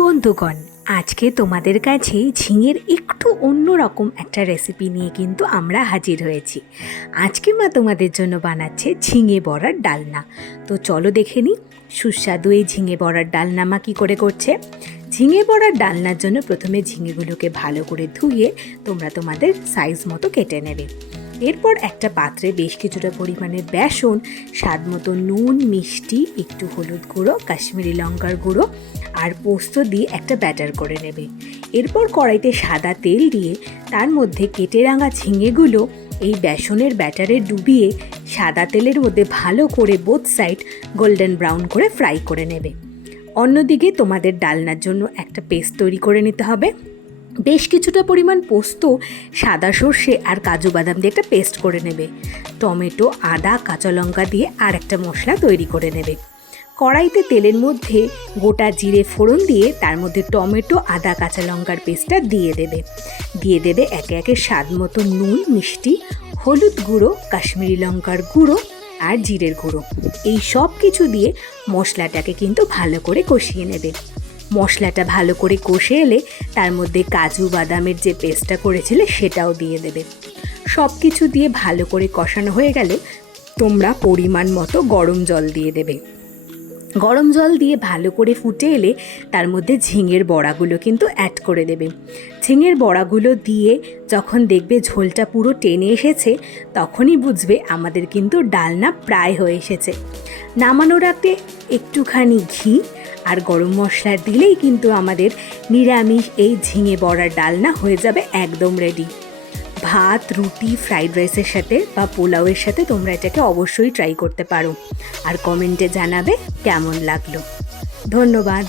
বন্ধুগণ, আজকে তোমাদের কাছে ঝিঙের একটু অন্যরকম একটা রেসিপি নিয়ে কিন্তু আমরা হাজির হয়েছি। আজকে মা তোমাদের জন্য বানাচ্ছে ঝিঙে বড়ার ডালনা। তো চলো দেখে নিই, সুস্বাদু এই ঝিঙে বড়ার ডালনা মা কী করে করছে? ঝিঙে বড়ার ডালনার জন্য প্রথমে ঝিঙেগুলোকে ভালো করে ধুয়ে তোমরা তোমাদের সাইজ মতো কেটে নেবে। এরপর একটা পাত্রে বেশ কিছুটা পরিমাণে বেসন, স্বাদ মতো নুন, মিষ্টি, একটু হলুদ গুঁড়ো, কাশ্মীরি লঙ্কার গুঁড়ো আর পোস্ত দিয়ে একটা ব্যাটার করে নেবে। এরপর কড়াইতে সাদা তেল দিয়ে তার মধ্যে কেটে রাঙা ঝিঙেগুলো এই বেসনের ব্যাটারে ডুবিয়ে সাদা তেলের মধ্যে ভালো করে বোথ সাইড গোল্ডেন ব্রাউন করে ফ্রাই করে নেবে। অন্যদিকে তোমাদের ডালনার জন্য একটা পেস্ট তৈরি করে নিতে হবে। বেশ কিছুটা পরিমাণ পোস্ত, সাদা সর্ষে আর কাজু বাদাম দিয়ে একটা পেস্ট করে নেবে। টমেটো, আদা, কাঁচা লঙ্কা দিয়ে আর একটা মশলা তৈরি করে নেবে। কড়াইতে তেলের মধ্যে গোটা জিরে ফোড়ন দিয়ে তার মধ্যে টমেটো, আদা, কাঁচা লঙ্কার পেস্টটা দিয়ে দেবে। দিয়ে দেবে একে একে স্বাদ মতো নুন, মিষ্টি, হলুদ গুঁড়ো, কাশ্মীরি লঙ্কার গুঁড়ো আর জিরের গুঁড়ো। এই সব কিছু দিয়ে মশলাটাকে কিন্তু ভালো করে কষিয়ে নেবে। মশলাটা ভালো করে কষে এলে তার মধ্যে কাজু বাদামের যে পেস্টটা করেছিলে সেটাও দিয়ে দেবে। সব কিছু দিয়ে ভালো করে কষানো হয়ে গেলে তোমরা পরিমাণ মতো গরম জল দিয়ে দেবে। গরম জল দিয়ে ভালো করে ফুটে এলে তার মধ্যে ঝিঙের বড়াগুলো কিন্তু অ্যাড করে দেবে। ঝিঙের বড়াগুলো দিয়ে যখন দেখবে ঝোলটা পুরো টেনে এসেছে, তখনই বুঝবে আমাদের কিন্তু ডালনা প্রায় হয়ে এসেছে। নামানোর আগে একটুখানি ঘি আর গরম মশলা দিলেই কিন্তু আমাদের নিরামিষ এই ঝিঙে বড়ার ডালনা হয়ে যাবে একদম রেডি ভাত, রুটি ফ্রাইড রাইসের সাথে বা পোলাওয়ের সাথে তোমরা এটাকে অবশ্যই ট্রাই করতে পারো। আর কমেন্টে জানাবে কেমন লাগল। ধন্যবাদ।